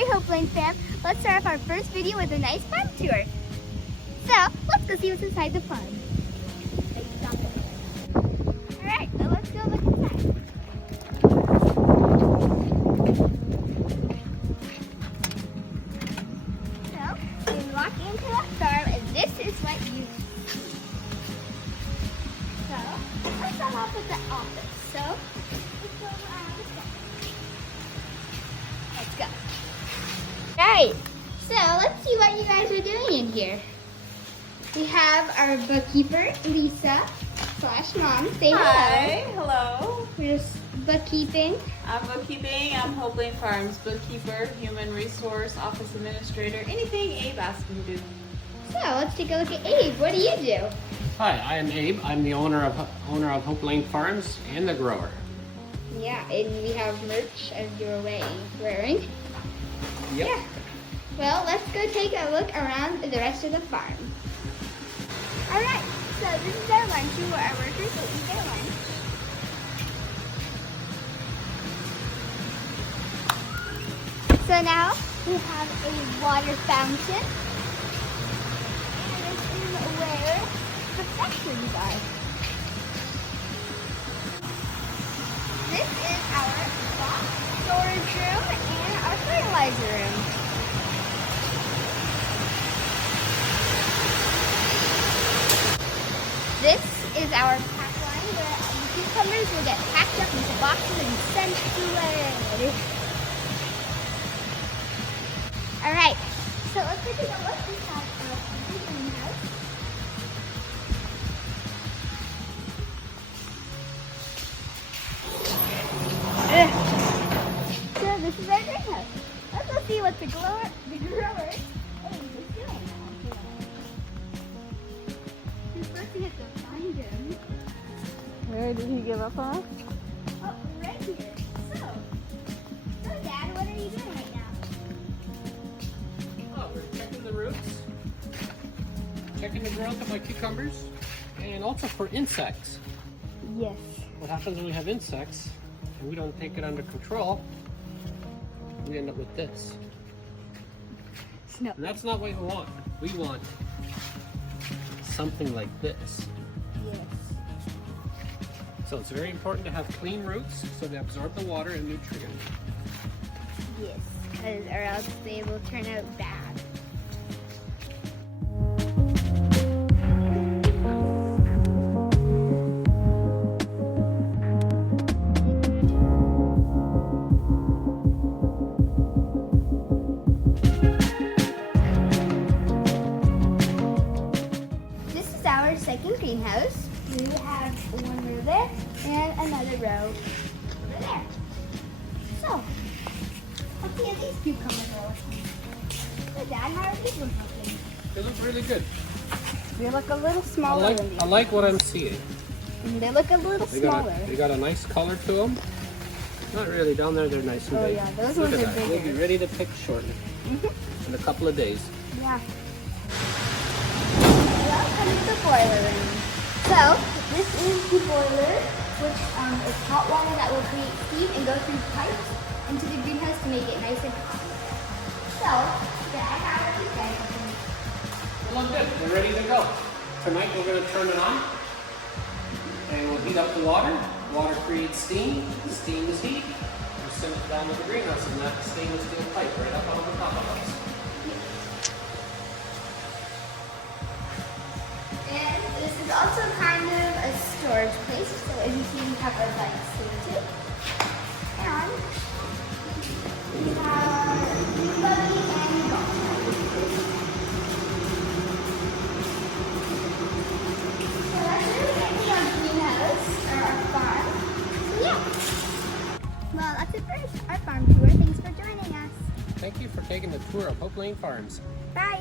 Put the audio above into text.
Alright, Hope Lane fam, let's start off our first video with a nice farm tour. So, let's go see what's inside the farm. Alright, so let's go look inside. So, we walk into the farm and this is what you see. So, let's start off with the office. So, let's go around the side. Let's go. Alright, so let's see what you guys are doing in here. We have our bookkeeper, Lisa, / mom. Say Hi, hello. hello. We're just bookkeeping. I'm bookkeeping. I'm Hope Lane Farms bookkeeper, human resource, office administrator, anything Abe asks me to do. So let's take a look at Abe. What do you do? Hi, I am Abe. I'm the owner of Hope Lane Farms and the grower. Yeah, and we have merch as you're wearing. Yep. Yeah. Well, let's go take a look around the rest of the farm. Alright, so this is our lunch room where our workers will eat their lunch. So now we have a water fountain. And this is where the sections are. This is our box storage room and our fertilizer room. This is our pack line where the cucumbers will get packed up into boxes and sent away. Alright, so let's take a look inside our greenhouse. So this is our greenhouse. Let's go see what the grower is doing. First we have to find him. Where did he give up on us? Oh, right here. So Dad, what are you doing right now? Oh, we're checking the roots, checking the growth of my cucumbers, and also for insects. Yes. What happens when we have insects and we don't take it under control, we end up with this. No. And that's not what we want. We want something like this. Yes. So it's very important to have clean roots so they absorb the water and nutrients. Yes. Or else they will turn out bad. Our second greenhouse. We have one row there and another row over there. So, let's see if these cucumbers are looking. So Dad, how are these ones looking? They look really good. They look a little I smaller than these. like what I'm seeing. They look a little smaller. They got a nice color to them. Not really. Down there they're nice and Oh big. yeah, those Look ones at are that. We'll bigger. be ready to pick shortly in a couple of days. Yeah. Welcome to the boiler room. So, this is the boiler, which is hot water that will create steam and go through pipes into the greenhouse to make it nice and hot. So, Dad, how are these guys looking? They look good. They're ready to go. Tonight we're going to turn it on and we'll heat up the water. Water creates steam. The steam is heat. We'll send it down to the greenhouse and that stainless steel pipe right up on the top of us. And this is also kind of a storage place, so as you see, we have our lights here too. And we have new buggy and golf cart. So that's really it for our greenhouse, or our farm. So yeah. Well, that's it for our farm tour. Thanks for joining us. Thank you for taking the tour of Hope Lane Farms. Bye.